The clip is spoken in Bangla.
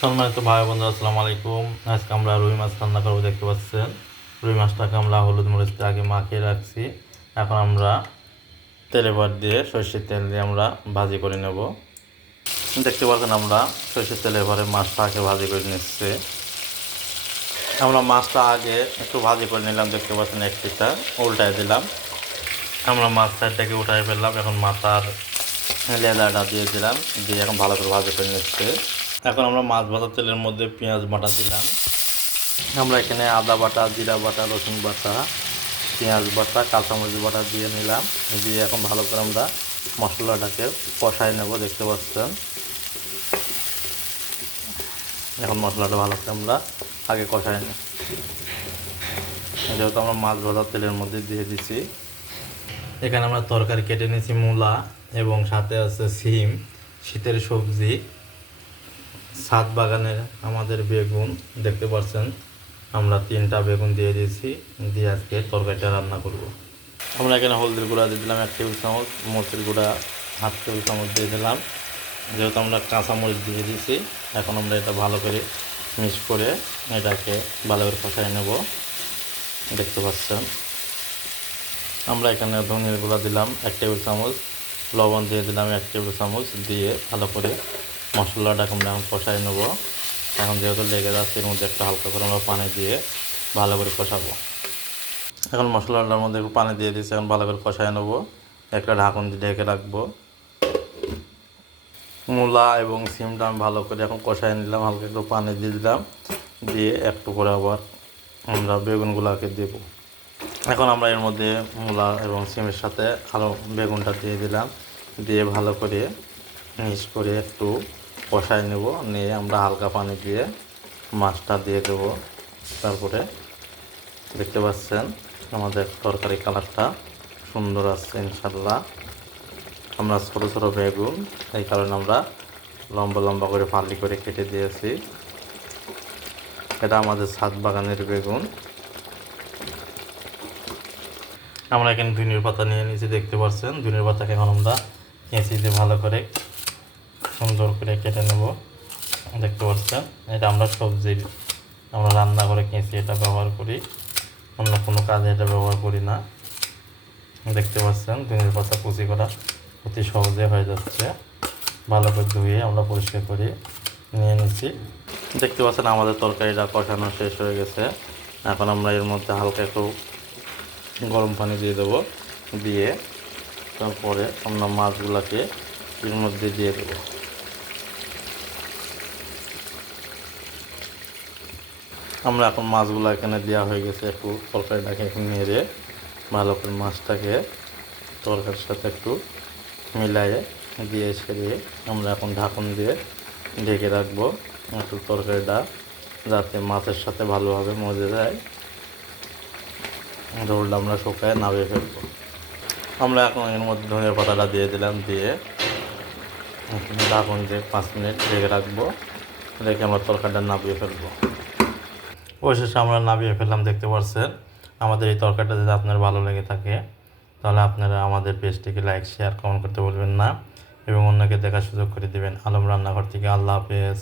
সম্মানিত ভাই বন্ধু আসসালামু আলাইকুম। আজকে আমরা রুই মাছ রান্না করব, দেখতে পাচ্ছেন? রুই মাছটাকে আমরা হলুদ মরিচ আগে মাখিয়ে রাখছি। এখন আমরা তেলে ভাত দিয়ে সর্ষের তেল দিয়ে আমরা ভাজি করে নেব। দেখতে পাচ্ছেন আমরা সর্ষের তেলে ভরে মাছটা আগে ভাজি করে নিচ্ছি। আমরা মাছটা আগে একটু ভাজি করে নিলাম, দেখতে পাচ্ছেন এক পিঠা, উল্টায় দিলাম। আমরা মাছ সাইডটাকে উঠাই ফেললাম, এখন মাথার লেদাটা দিয়ে দিলাম, দিয়ে এখন ভালো করে ভাজি করে নিচ্ছে। এখন আমরা মাছ ভাজা তেলের মধ্যে পেঁয়াজ বাটা দিলাম। আমরা এখানে আদা বাটা, জিরা বাটা, রসুন বাটা, পেঁয়াজ বাটা, কাঁচামরিচ বাটা দিয়ে নিলাম। দিয়ে এখন ভালো করে আমরা মশলাটাকে কষাই নেব, দেখতে পাচ্ছেন। এখন মশলাটা ভালো করে আমরা আগে কষাই নেব। যেহেতু আমরা মাছ ভাজা তেলের মধ্যে দিয়ে দিছি, এখানে আমরা তরকারি কেটে নিয়েছি মূলা এবং সাথে আছে সিম, শীতের সবজি। ছাদ বাগানের আমাদের বেগুন দেখতে পাচ্ছেন। আমরা তিনটা বেগুন দিয়ে দিয়েছি, দিয়ে আজকে তরকারিটা রান্না করব। আমরা এখানে হলদির গুঁড়া দিয়ে দিলাম এক টেবিল চামচ, মরিচের গুঁড়া হাফ টেবিল চামচ দিয়ে দিলাম। যেহেতু আমরা কাঁচামরিচ দিয়ে দিয়েছি, এখন আমরা এটা ভালো করে মিক্স করে এটাকে ভালো করে কষাই নেব। দেখতে পাচ্ছেন। আমরা এখানে ধনিয়ার গুঁড়া দিলাম এক টেবিল চামচ, লবণ দিয়ে দিলাম এক টেবিল চামচ, দিয়ে ভালো করে মশলাটাকে আমরা এখন কষাই নেব। এখন যেহেতু লেগে যাচ্ছে, এর মধ্যে একটা হালকা করে আমরা পানি দিয়ে ভালো করে কষাবো। এখন মশলাটার মধ্যে একটু পানি দিয়ে দিচ্ছি এখন ভালো করে কষাই নেব। একটা ঢাকন দিয়ে ঢেকে রাখব। মূলা এবং সিমটা আমি ভালো করে এখন কষাই নিলাম, হালকা একটু পানি দিয়ে দিলাম। দিয়ে একটু করে আবার আমরা বেগুনগুলোকে দেবো। এখন আমরা এর মধ্যে মূলা এবং সিমের সাথে আরও বেগুনটা দিয়ে দিলাম। দিয়ে ভালো করে মিক্স করে একটু কষাই নেব, নিয়ে আমরা হালকা পানি দিয়ে মাছটা দিয়ে দেবো। তারপরে দেখতে পাচ্ছেন আমাদের তরকারি কালারটা সুন্দর আসছে ইনশাল্লাহ আমরা ছোটো ছোটো বেগুন, এই কারণে আমরা লম্বা লম্বা করে ফালি করে কেটে দিয়েছি। এটা আমাদের ছাদ বাগানের বেগুন। আমরা এখানে ধুনির পাতা নিয়ে নিয়েছি, দেখতে পাচ্ছেন ধুনির পাতাকে এখন আমরা কেঁচিতে ভালো করে সুন্দর করে কেটে নেব। দেখতে পাচ্ছেন? এটা আমরা সবজির আমরা রান্না করে কেঁচি এটা ব্যবহার করি। অন্য কোনো কাজে এটা ব্যবহার করি না। দেখতে পাচ্ছেন? ধুনির পাতা কুচি করা অতি সহজে হয়ে যাচ্ছে। ভালো করে ধুয়ে আমরা পরিষ্কার করে নিয়ে নিচ্ছি। দেখতে পাচ্ছেন, আমাদের তরকারিটা কষানো শেষ হয়ে গেছে। এখন আমরা এর মধ্যে হালকা একটু গরম পানি দিয়ে দেবো, দিয়ে তারপরে আমরা মাছগুলোকে এর মধ্যে দিয়ে দেবো। আমরা এখন মাছগুলো এখানে দেওয়া হয়ে গেছে একটু তরকারিটাকে এখন নেড়ে ভালো করে মাছটাকে তরকারির সাথে একটু মিলাইয়ে দিয়ে সেরিয়ে আমরা এখন ঢাকন দিয়ে ঢেকে রাখব। একটু তরকারিটা যাতে মাছের সাথে ভালোভাবে মজে যায়। ঝোলটা আমরা শুকায় নামিয়ে ফেলব। আমরা এখন এর মধ্যে ধনিয়া পাতাটা দিয়ে দিলাম, দিয়ে ঢাকন দিয়ে পাঁচ মিনিট ঢেকে রাখব। রেখে আমরা তরকারিটা নামিয়ে ফেলব। অবশেষে আমরা নামিয়ে ফেললাম, দেখতে পাচ্ছেন আমাদের এই তরকারিটা যদি আপনার ভালো লেগে থাকে, তাহলে আপনারা আমাদের পেজটিকে লাইক, শেয়ার, কমেন্ট করতে বলবেন না এবং অন্যকে দেখার সুযোগ করে দেবেন। আলম রান্নাঘর থেকে আল্লাহ হাফেজ।